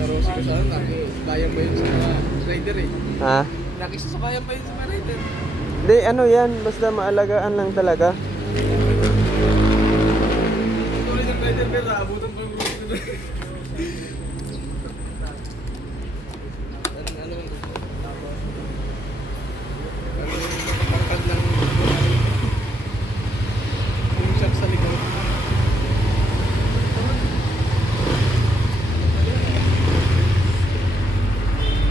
Rosy ko saan, bayan ba yun sa rider eh. Ha? Nakisa sa bayan ba yun sa rider? Hindi, ano yan. Basta maalagaan lang talaga. Tuloy ng rider pero abutan pa yung Rosy ko doon. Pangkad ng yung shop sa likod.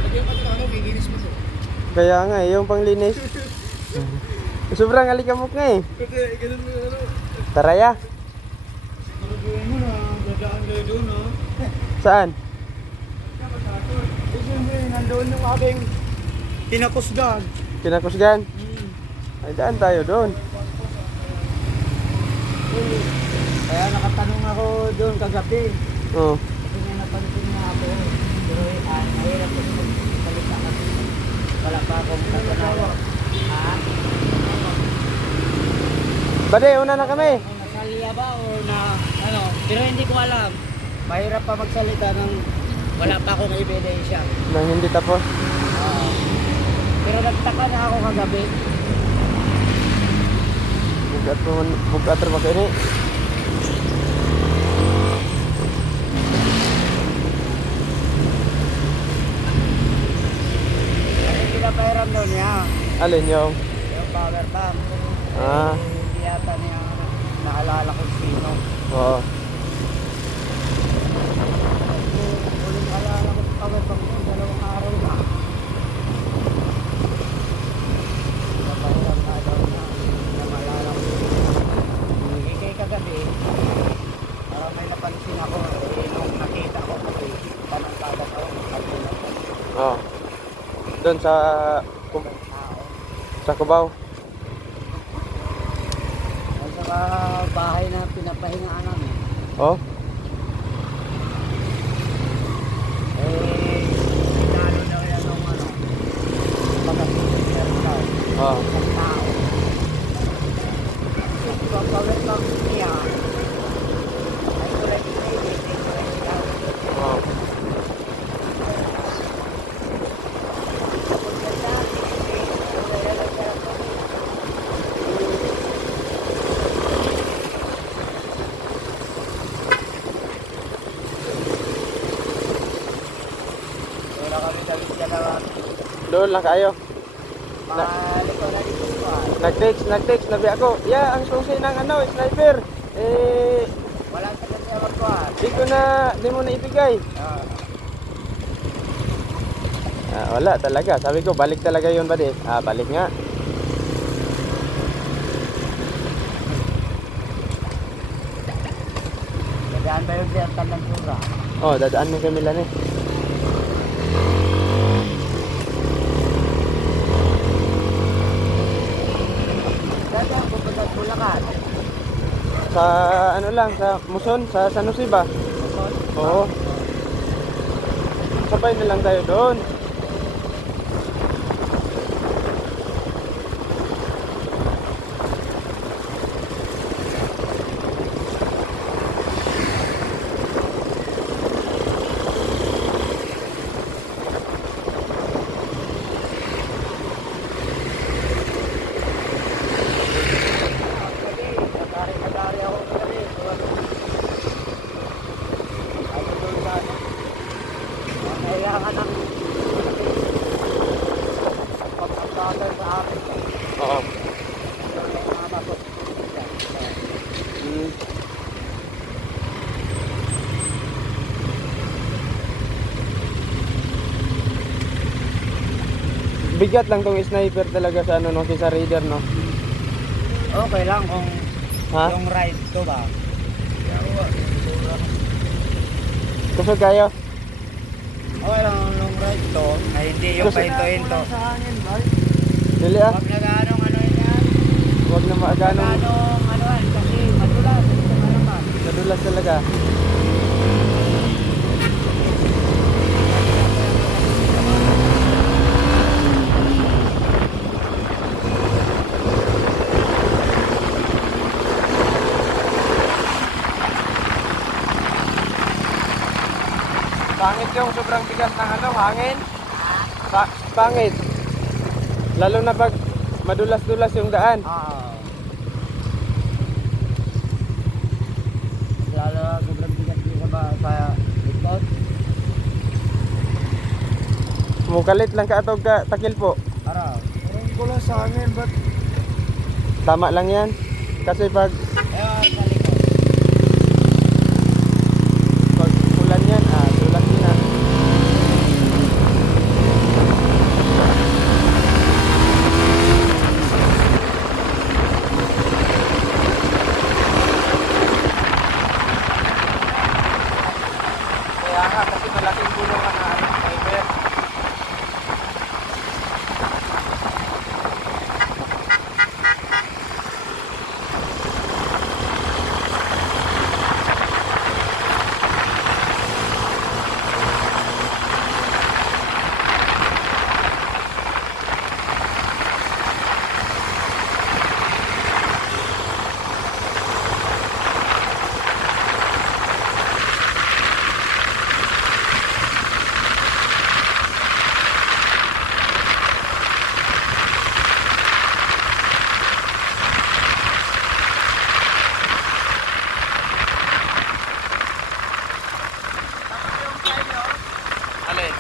Lagyan pa ito ano, giginis mo to. Kaya nga eh, yung panglinis. Sobrang alikabok nga eh. Kasi ganun mo ano. Taraya. Siguro mo na, dadaan kayo doon no? Saan? Eh siyempre, nandoon yung aking kinakusgan. Kinakusgan? Ay, daan tayo doon. Kaya nakatanong ako doon kagabi. Oo. Kasi may napansin nga ako. Pero mahirap ko salita kasi wala pa akong kasanayan. Ha? Bade, una na kami. Kung nasalya ba o na ano, pero hindi ko alam. Mahirap pa magsalita ng wala pa akong ebidensya. Nang hindi tapos. Pero nagtaka na ako kagabi. Bugat rin maka ini. Kasi pinapahiram daw niya. Alin yung? Yung power bank. Ah. Hindi yata niya naalala kung sino. Oo. Uling alala ko sa power bank yung 2 araw na. Pinapahiram na daw na maalala ko. Kaya kagabi, parang may napansin ako. Nung nakita ko kasi tanong-tadas ako. Oo. Doon sa Cubao. At saka bahay na pinapahingaan namin. Oh. Lalo daw yan ang ano, pagkakita daw. Oo. Ang tao. Kung pagkawin lang niya, ay kulay pinigit, ay kulay daw. Oo. Wala kami sabi siya naman. Doon lang kayo. Mahali ko na dito ko ah. Nag-text, nabi ako. Yeah, ang susi ng ano, sniper. Eh, Walang sagot niya magkuhan. di mo na ibigay. Wala talaga. Sabi ko, balik talaga yun, buddy. Balik nga. Dadaan ba yung siyang tandang sura? Oh, dadaan mo kay Milan eh. Dadaan ko pa sa Bulacan. Sa ano lang, sa Muson, sa San Jose ba? Oo. Sabay na lang tayo doon. Nagari ako kagabi. Ako doon sa ano. Kailangan ng pagpapatay sa akin. Oo. Mama ko. Hmm. Bigat lang tong sniper talaga sa ano no, sa raider no. Okay lang kung Ha? yung ride ko ba? Kusog kayo? Okay lang yung ride to na hindi yung pahinto-hinto. Dili ah. Huwag nag-anong ano yan. Huwag na maagano. Nag-anong ano yan kasi madulas. Ito naman. Nadulas talaga. Pangit yung sobrang bigas ng ano, hangin. Pangit. Lalo na pag madulas-dulas yung daan. Oo. Lalo na sobrang bigat din sa likod. Mukalit lang ka atog ka takil po. Araw. Parang ko lang sa hangin, ba't? Tama lang yan. Kasi pag Ayun, sa likod. ulan yan, dulas din na. Kaya nga, kasi malaking gulong ang fiber. Alin?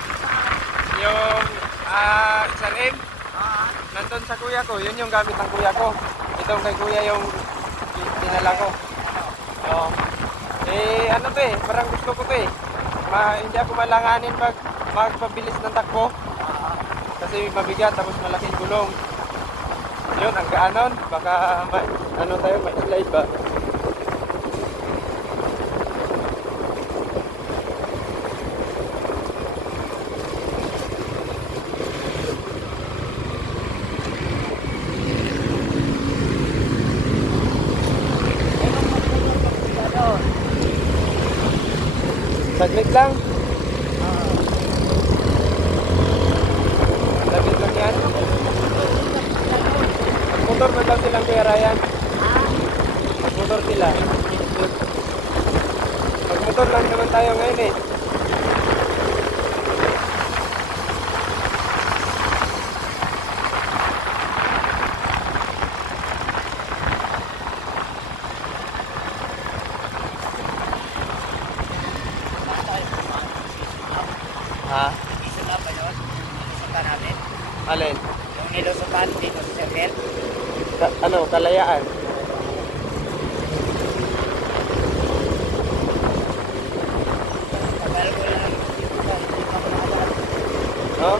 Yung XRM? Nandun sa kuya ko, yun yung gamit ng kuya ko. Itong kay kuya yung dinala ko. Oo. Ano to eh, parang gusto ko to eh. Hindi ako malanganin magpabilis ng takbo. Kasi mabigat tapos malaking gulong. Yun, ang gaanon. Baka ano tayo, may slide ba? Saglit lang. Saglit lang yan. Magmotor na lang silang Kuya Ryan. Magmotor sila. Magmotor lang naman tayo ngayon eh. Ha? Isa na ba yun? Nilusutan natin. Alin? Yung nilusutan dito sa circle. Kalayaan. Tagal ko lang nilusutan. Hindi pa ko nakabal. No?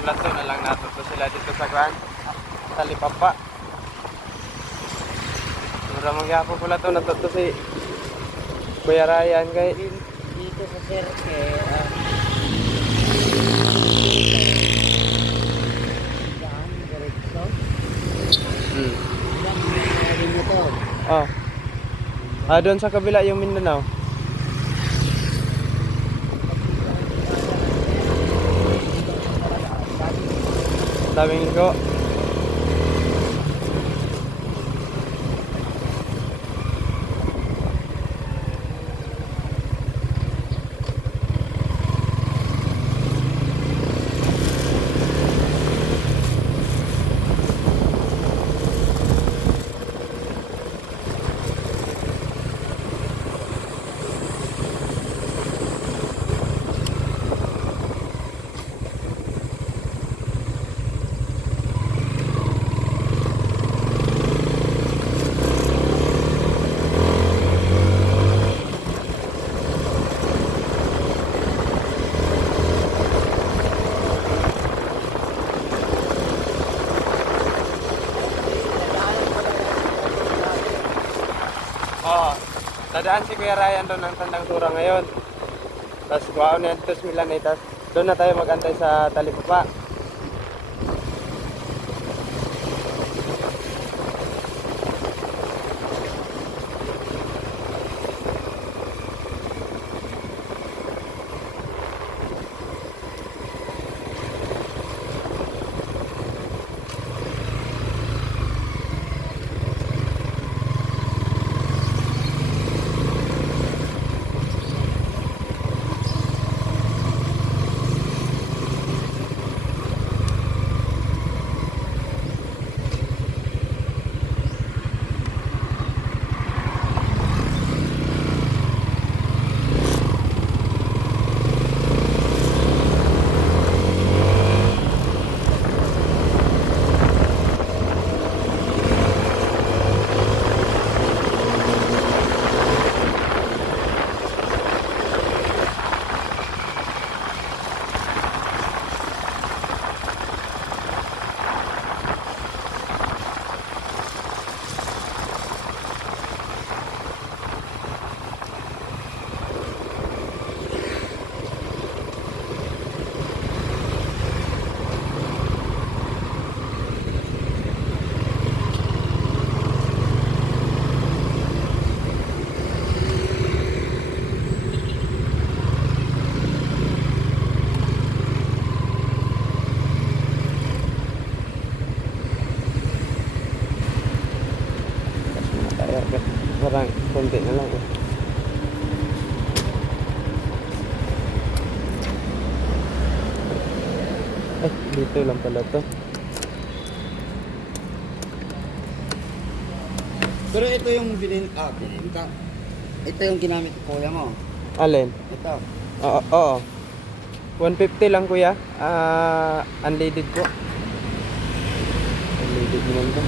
Plato na lang natuto sila dito sa Grand Talipapa. Mura magyapon pala to natuto si Kuya Ryan kay Dito sa circle. Daan, direksyon. Ilang meron ito. Doon sa kabila yung Mindanao. Daming liko. daan si Kuya Ryan doon ng Tandang Sura ngayon. Tapos kuha na yan, tapos Milan eh. Tapos doon na tayo mag-antay sa Talipapa. Parang konti na lang eh. Ay, dito lang pala to. Pero ito yung bilhin ka. Ito yung ginamit ko kuya mo. Alin? Ito. Oo. 150 lang kuya. Unleaded po. Unleaded naman to.